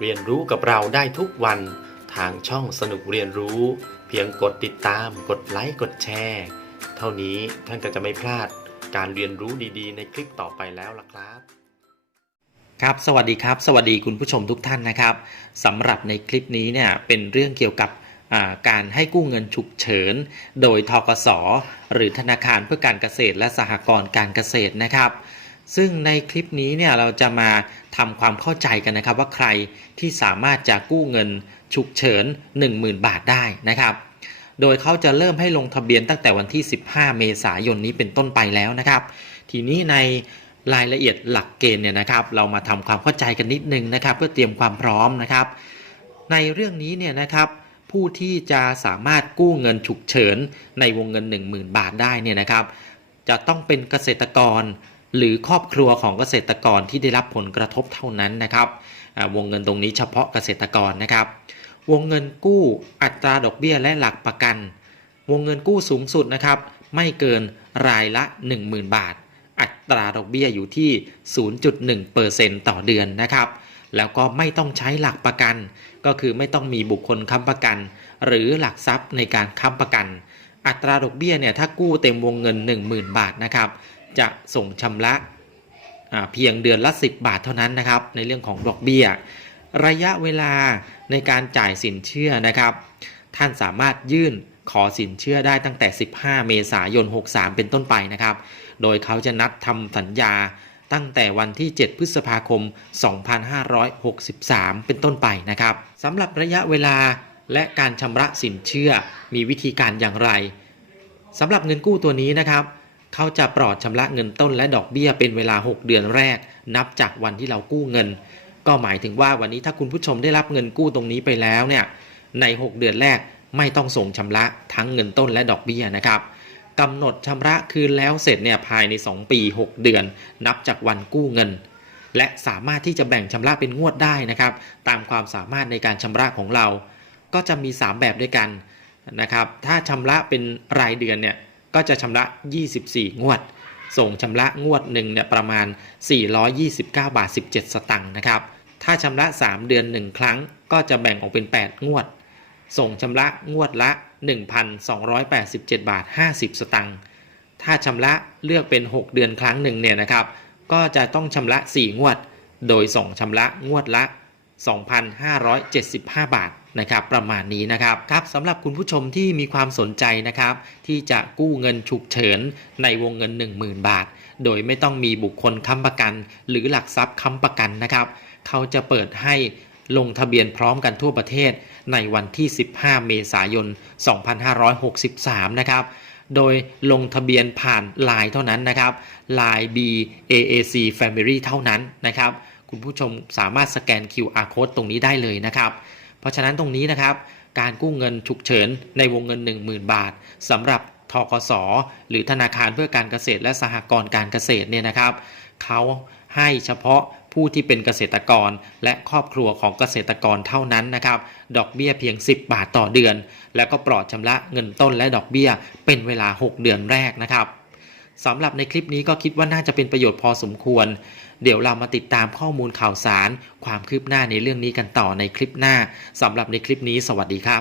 เรียนรู้กับเราได้ทุกวันทางช่องสนุกเรียนรู้ เพียงกดติดตาม กดไลค์กดแชร์ เท่านี้ท่านก็จะไม่พลาดการเรียนรู้ดีๆ ในคลิปต่อไปแล้วล่ะครับ ครับสวัสดีครับ สวัสดีคุณผู้ชมทุกท่านนะครับสำหรับในคลิปนี้เนี่ยเป็นเรื่องเกี่ยวกับการให้กู้เงินฉุกเฉิน โดยทกส หรือธนาคารเพื่อการเกษตรและสหกรณ์การเกษตรนะครับ ซึ่งในคลิปนี้เนี่ยเราจะมาทำความเข้าใจกันนะครับ ว่าใครที่สามารถจะกู้เงินฉุกเฉิน 10,000 บาทได้นะครับ โดยเขาจะเริ่มให้ลงทะเบียนตั้งแต่วันที่ 15 เมษายนนี้เป็นต้นไปแล้วนะครับ ทีนี้ในรายละเอียดหลักเกณฑ์เนี่ยนะครับ เรามาทำความเข้าใจกันนิดนึงนะครับ เพื่อเตรียมความพร้อมนะครับ ในเรื่องนี้เนี่ยนะครับผู้ที่จะสามารถกู้เงินฉุกเฉินในวงเงิน 10,000 บาทได้เนี่ยนะครับ จะต้องเป็นเกษตรกร หรือครอบครัวของเกษตรกรที่ได้รับผลกระทบเท่านั้นนะครับวงเงินตรงนี้เฉพาะเกษตรกรนะครับ วงเงินกู้อัตราดอกเบี้ยและหลักประกัน วงเงินกู้สูงสุดนะครับ ไม่เกินรายละ 10,000 บาท อัตราดอกเบี้ยอยู่ที่ 0.1%ต่อเดือนนะครับ แล้วก็ไม่ต้องใช้หลักประกัน ก็คือไม่ต้องมีบุคคลค้ำประกัน หรือหลักทรัพย์ในการค้ำประกัน อัตราดอกเบี้ยเนี่ยถ้ากู้เต็มวงเงิน 10,000 บาทนะครับ จะส่งชำระเพียงเดือนละ 10 บาทเท่านั้นนะครับ ในเรื่องของดอกเบี้ย ระยะเวลาในการจ่ายสินเชื่อนะครับ ท่านสามารถยื่นขอสินเชื่อได้ตั้งแต่ 15 เมษายน 63 เป็นต้นไปนะครับ โดยเขาจะนัดทำสัญญาตั้งแต่วันที่ 7 พฤษภาคม 2563 เป็นต้นไปนะครับสำหรับระยะเวลาและการชำระสินเชื่อมีวิธีการอย่างไรสำหรับเงินกู้ตัวนี้นะครับ เขาจะปลอดชำระเงินต้นและดอกเบี้ยเป็นเวลา 6 เดือนแรก นับจากวันที่เรากู้เงิน ก็หมายถึงว่าวันนี้ถ้าคุณผู้ชมได้รับเงินกู้ตรงนี้ไปแล้วเนี่ยใน 6 เดือนแรกไม่ต้องส่งชำระทั้งเงินต้นและดอกเบี้ยนะครับกำหนดชำระคืนแล้วเสร็จเนี่ยภายใน 2 ปี 6 เดือน นับจากวันกู้เงิน และสามารถที่จะแบ่งชำระเป็นงวดได้นะครับ ตามความสามารถในการชำระของเรา ก็จะมี 3 แบบด้วยกันนะครับ ถ้าชำระเป็นรายเดือนเนี่ย ก็จะชำระ 24 งวด ส่งชำระงวดหนึ่งเนี่ยประมาณ 429 บาท 17 สตังค์นะครับ ถ้าชำระ 3 เดือน 1 ครั้ง ก็จะแบ่งออกเป็น 8 งวด ส่งชำระงวดละ 1,287 บาท 50 สตังค์ ถ้าชำระเลือกเป็น 6 เดือนครั้งหนึ่งเนี่ยนะครับ ก็จะต้องชำระ 4 งวด โดยส่งชำระงวดละ 2,575 บาท นะครับประมาณนี้นะครับครับสำหรับคุณผู้ชมที่มีความสนใจนะครับที่จะกู้เงินฉุกเฉินในวงเงิน 10,000 บาท โดยไม่ต้องมีบุคคลค้ำประกัน หรือหลักทรัพย์ค้ำประกันนะครับเขาจะเปิดให้ลงทะเบียนพร้อมกันทั่วประเทศในวันที่ 15 เมษายน 2563 นะครับโดยลงทะเบียนผ่าน Line เท่านั้นนะครับ Line B AAC Family เท่านั้นนะครับ คุณผู้ชมสามารถสแกน QR code ตรงนี้ได้เลยนะครับ เพราะฉะนั้นตรงนี้นะครับ การกู้เงินฉุกเฉินในวงเงิน 10,000 บาทสำหรับทกสหรือธนาคารเพื่อการเกษตรและสหกรณ์การเกษตรเนี่ยนะครับเขาให้เฉพาะผู้ที่เป็นเกษตรกรและครอบครัวของเกษตรกรเท่านั้นนะครับ ดอกเบี้ยเพียง 10 บาทต่อเดือน แล้วก็ปลอดชำระเงินต้นและดอกเบี้ยเป็นเวลา 6 เดือนแรกนะครับ สำหรับในคลิปนี้ก็คิดว่าน่าจะเป็นประโยชน์พอสมควร เดี๋ยวเรามาติดตามข้อมูลข่าวสาร ความคืบหน้าในเรื่องนี้กันต่อในคลิปหน้าสำหรับในคลิปนี้สวัสดีครับ